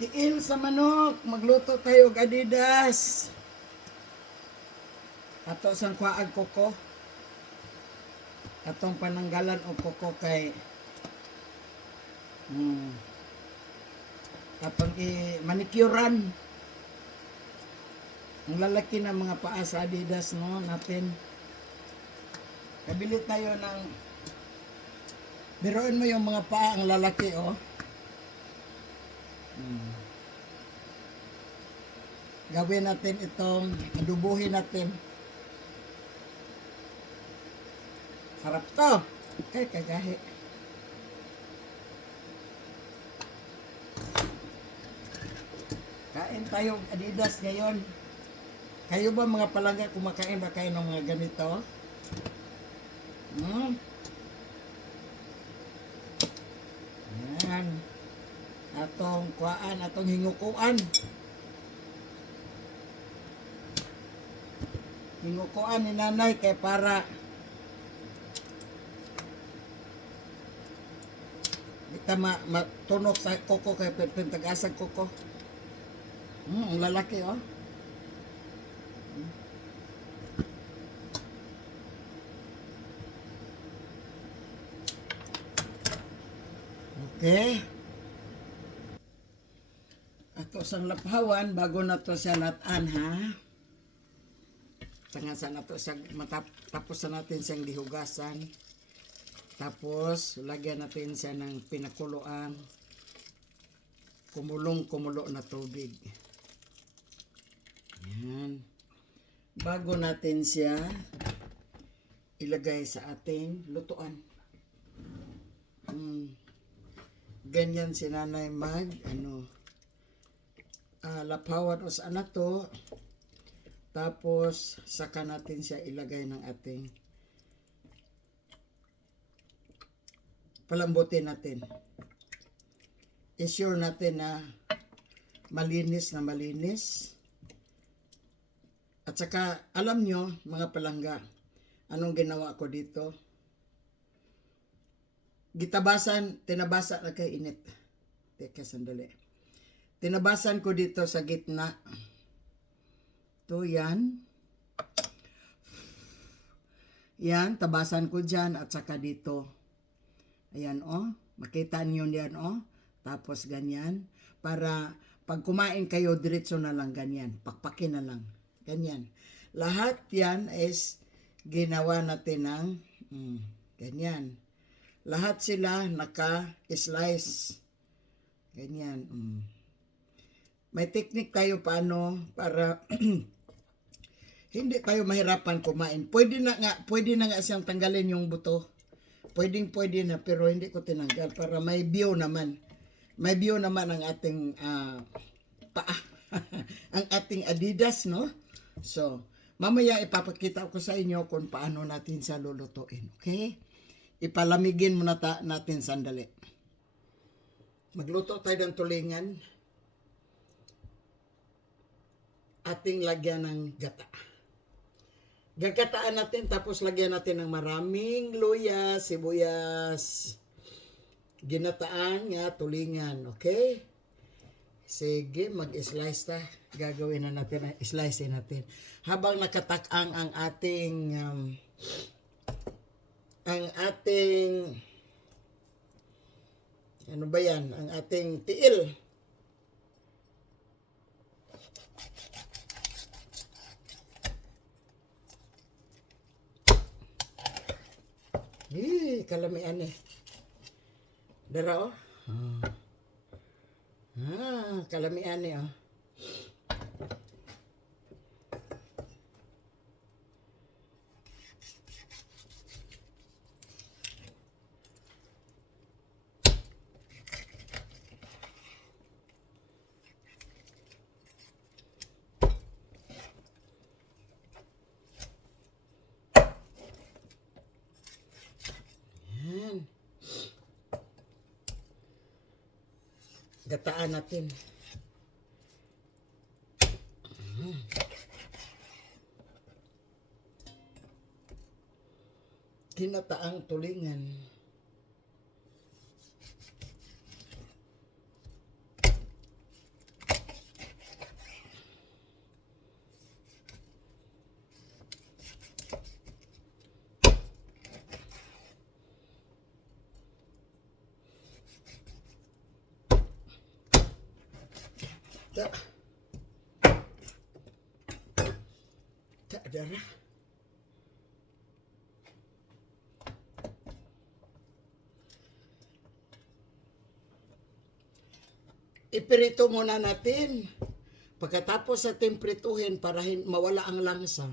Tiil sa manok, magluto tayo og Adidas. Ato sang kuaag koko. Atong pananggalan og koko kay hmm, atong i manikyuran. Ang lalaki ng mga paa sa Adidas no natin. Kabili tayo ng Biruin mo yung mga paa ang lalaki oh. Hmm. Gawin natin itong, adubuhin natin. Sarap to. Kay kagahi. Kain tayo Adidas ngayon. Kayo ba mga palangga kumakain ba kayo ng mga ganito? Hmm. Yan. Atong kuaan, atong hingukuan. Hingukuan ni nanay kay para Kita ma, matunok sa koko kay pintag-asag koko. Hmm, ang lalaki oh. Okay. Ato sang laphawan bago na to siya natan ha. Tangasan na to siya matap, tapos na natin siyang dihugasan. Tapos lagyan natin siya ng pinakuloan. Kumulong kumulo na tubig. Yan. Bago natin siya ilagay sa ating lutuan. Hmm ganyan si nanay mag ano uh, lapawan o sa anak to tapos saka natin siya ilagay ng ating palambutin natin isure natin na malinis na malinis at saka alam nyo mga palangga anong ginawa ko dito gitabasan, tinabasa na kay init. Teka, sandali. Tinabasan ko dito sa gitna. To yan. Yan, tabasan ko dyan at saka dito. Ayan, oh. Makita niyo yan, oh. Tapos ganyan. Para pag kumain kayo, diretso na lang ganyan. Pakpakin na lang. Ganyan. Lahat yan is ginawa natin ng mm, ganyan lahat sila naka-slice. Ganyan. Mm. May technique tayo paano para hindi tayo mahirapan kumain. Pwede na nga, pwede na nga siyang tanggalin yung buto. Pwedeng pwede na pero hindi ko tinanggal para may view naman. May view naman ang ating uh, paa. ang ating Adidas, no? So, mamaya ipapakita ko sa inyo kung paano natin sa lulutuin. Okay? ipalamigin muna ta natin sandali. Magluto tayo ng tulingan. Ating lagyan ng gata. Gagataan natin tapos lagyan natin ng maraming luya, sibuyas, ginataan nga tulingan, okay? Sige, mag-slice ta. Gagawin na natin, slice natin. Habang nakatakang ang ating um, ang ating ano ba yan? Ang ating tiil. Eh, kalamian eh. Dara oh. Ah, ah kalamian eh oh. Yan. Gataan natin. Kinataang tulingan. Ta. Ta dara. Ipirito muna natin. Pagkatapos sa prituhin para mawala ang langsa,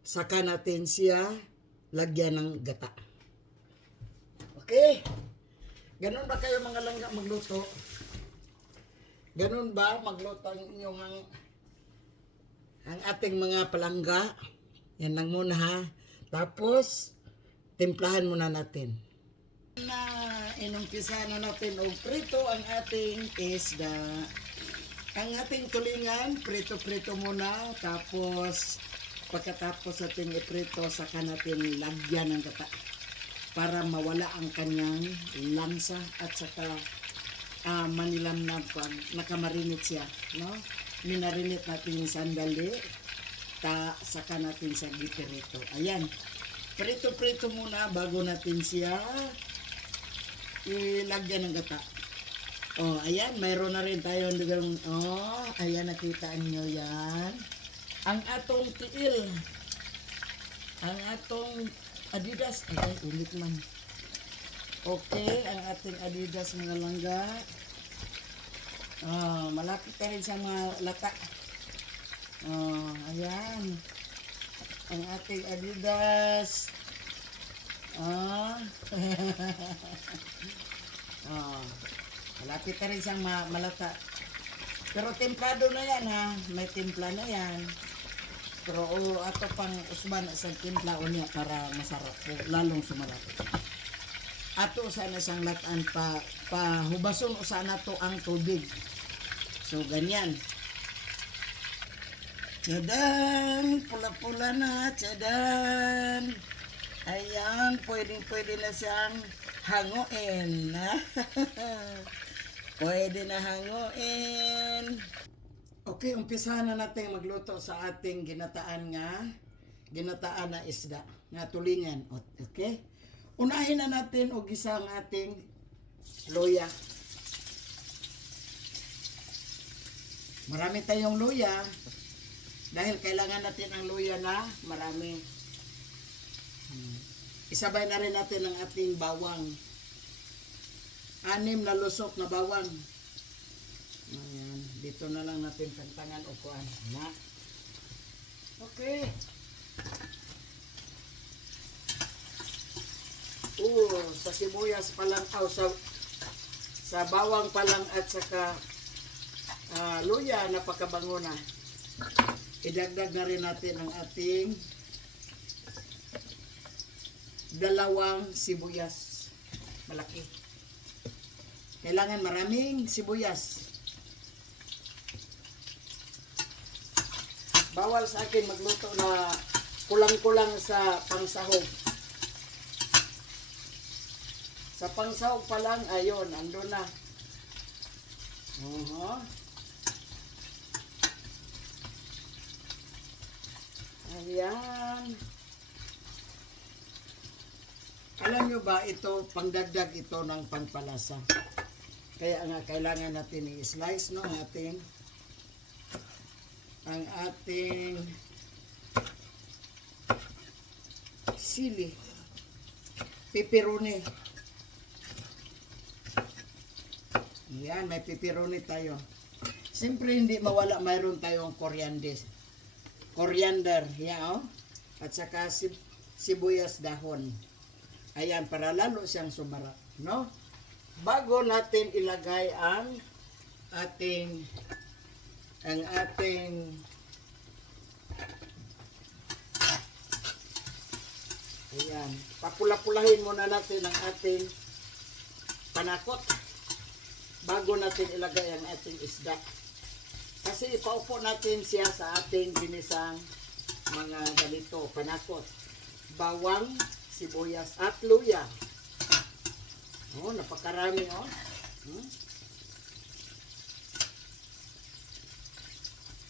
saka natin siya lagyan ng gata. Okay? Ganon ba kayo mga langga magluto? Ganon ba magluto ang inyong ang, ang ating mga palangga? Yan lang muna ha. Tapos, timplahan muna natin. Na inumpisa na natin o prito ang ating isda. Ang ating tulingan, prito-prito muna. Tapos, pagkatapos natin iprito, saka natin lagyan ng gata para mawala ang kanyang lansa at saka ah, manilam na pag nakamarinit siya. No? Minarinit natin yung sandali, ta, saka natin siya gipirito. Ayan. Prito-prito muna bago natin siya ilagyan ng gata. Oh, ayan, mayroon na rin tayo ng oh, ayan nakita niyo yan. Ang atong tiil. Ang atong Adidas, ay ulit man. Okay, ang ating Adidas mga langga. Oh, malapit ka rin sa mga lata. Oh, ayan. Ang ating Adidas. Ah. oh. Malapit na rin siyang ma- malata. Pero templado na yan ha. May timpla na yan. Pero o ato pang usban sa timpla o niya para masarap. Lalong sumarap. Ato sana siyang latan pa pahubason sana to ang tubig. So ganyan. Tsadan! Pula-pula na, tsadan! Ayan, pwede-pwede na siyang hanguin. pwede na hanguin. Okay, umpisahan na natin magluto sa ating ginataan nga, ginataan na isda, nga tulingan. Okay? Unahin na natin og gisa ang ating loya. Marami tayong luya. Dahil kailangan natin ang luya na marami. Isabay na rin natin ang ating bawang. Anim na lusok na bawang. Ayan. Dito na lang natin kantangan o kuan. Na. Okay. Oo, sa sibuyas pa lang, aw, sa, sa bawang pa lang at saka ah, luya, napakabango na. Idagdag na rin natin ang ating dalawang sibuyas. Malaki. Kailangan maraming sibuyas. Bawal sa akin magluto na kulang-kulang sa pangsahog. Sa pangsahog pa lang, ayun, ando na. Uh Ayan. Alam nyo ba, ito, pangdagdag ito ng pampalasa. Kaya nga, kailangan natin i-slice, no, ang ating, ang ating sili. Pepperoni. Yan, may pepperoni tayo. Siyempre, hindi mawala, mayroon tayong coriander. Coriander, yan, oh. At saka sib- sibuyas dahon. Ayan, para lalo siyang sumarap, no? Bago natin ilagay ang ating ang ating Ayan, papula-pulahin muna natin ang ating panakot bago natin ilagay ang ating isda. Kasi ipaupo natin siya sa ating ginisang mga ganito, panakot. Bawang, sibuyas at luya. Oh, napakarami oh. Hmm?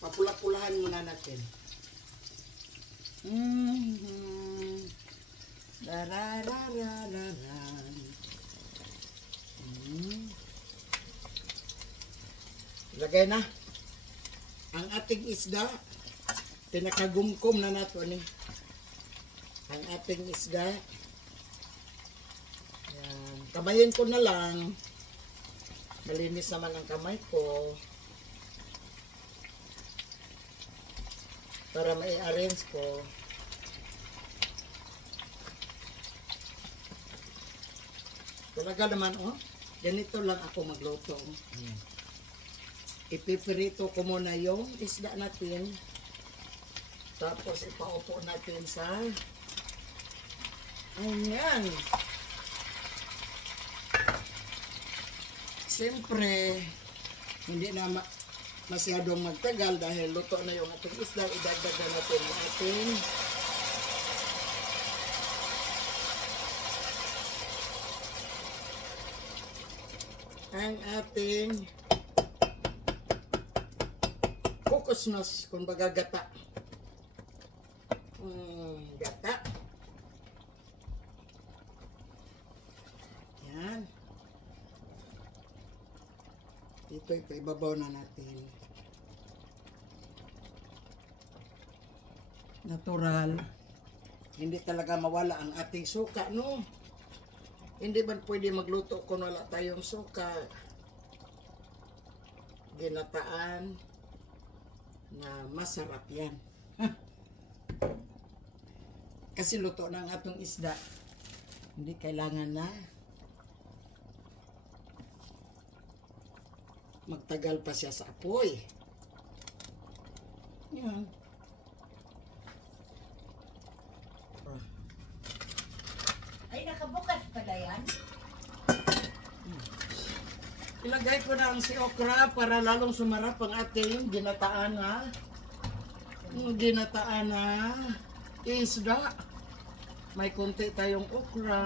Papula-pulahan muna natin. Mm-hmm. Darararararan. Mm. Lagay na. ang ating isda, pinakagumkom na nato ni. Ang ating isda. Yan. Kamayin ko na lang. Malinis naman ang kamay ko. Para mai-arrange ko. Talaga naman, oh. Ganito lang ako magluto. oh. Ipipirito ko muna yung isda natin. Tapos ipaupo natin sa Ayan. Siyempre, hindi na ma- masyadong magtagal dahil luto na yung ating isda. Idagdag na natin yung ating ang ating kokosnos kung baga gata. Mm, gata. Yan. Dito ipaibabaw na natin. Natural. Hindi talaga mawala ang ating suka, no? Hindi ba pwede magluto kung wala tayong suka? Ginataan na masarap yan. Kasi luto ng atong isda. Hindi kailangan na magtagal pa siya sa apoy. Yan. Ay, nakabukas pala yan. Ilagay ko na ang si okra para lalong sumarap ang ating ginataan na ginataan na isda. May konti tayong okra.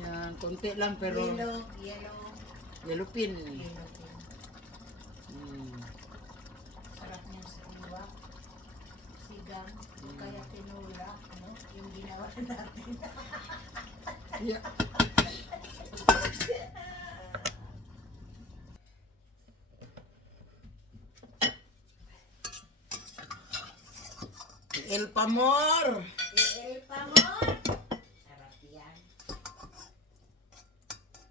Yan. Konti lang pero Yellow, yellow, yellow pin. yellow. pin. Hmm. Sarap niya sa iwa. Sigang, o kaya tinula, ano, yung ginawa natin. Yeah. El Pamor. El pamor. Sarap yan.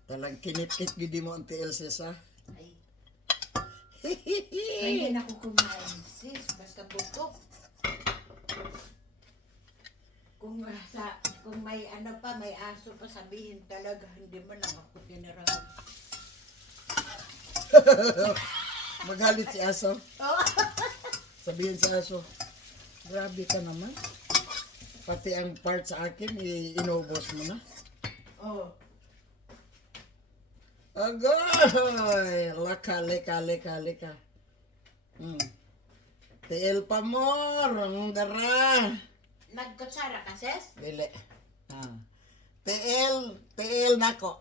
Talang kinit-kit gidi mo ang TL Sesa. Ay, hindi na ako kumain, sis. Basta buto. Kung sa kung may ano pa, may aso pa sabihin talaga, hindi mo lang ako tinirahan. Magalit si Aso. Oh. Sabihin sa Aso, grabe ka naman. Pati ang part sa akin, inubos mo na. oh. Agoy! Laka, leka, leka, leka. Hmm. TL Pamor, ang dara. Nagkutsara ka, sis? Dili. Ah. TL, TL nako.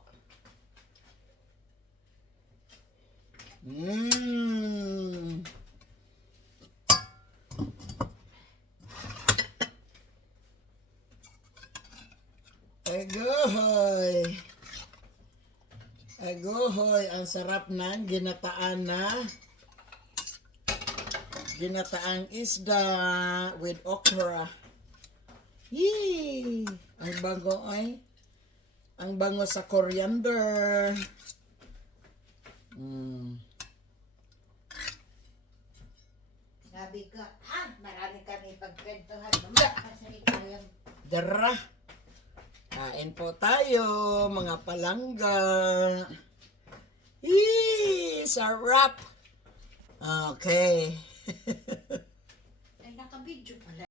Mmm. Agoy. Agoy, ang sarap ng ginataan na ginataang isda with okra. Yee! Ang bango ay ang bango sa coriander. Mm. Sabi ko, ah, marami kami pagkwentuhan. Dara. Kain po tayo, mga palangga. Yee! Sarap! Okay. ay nakabidyo pala.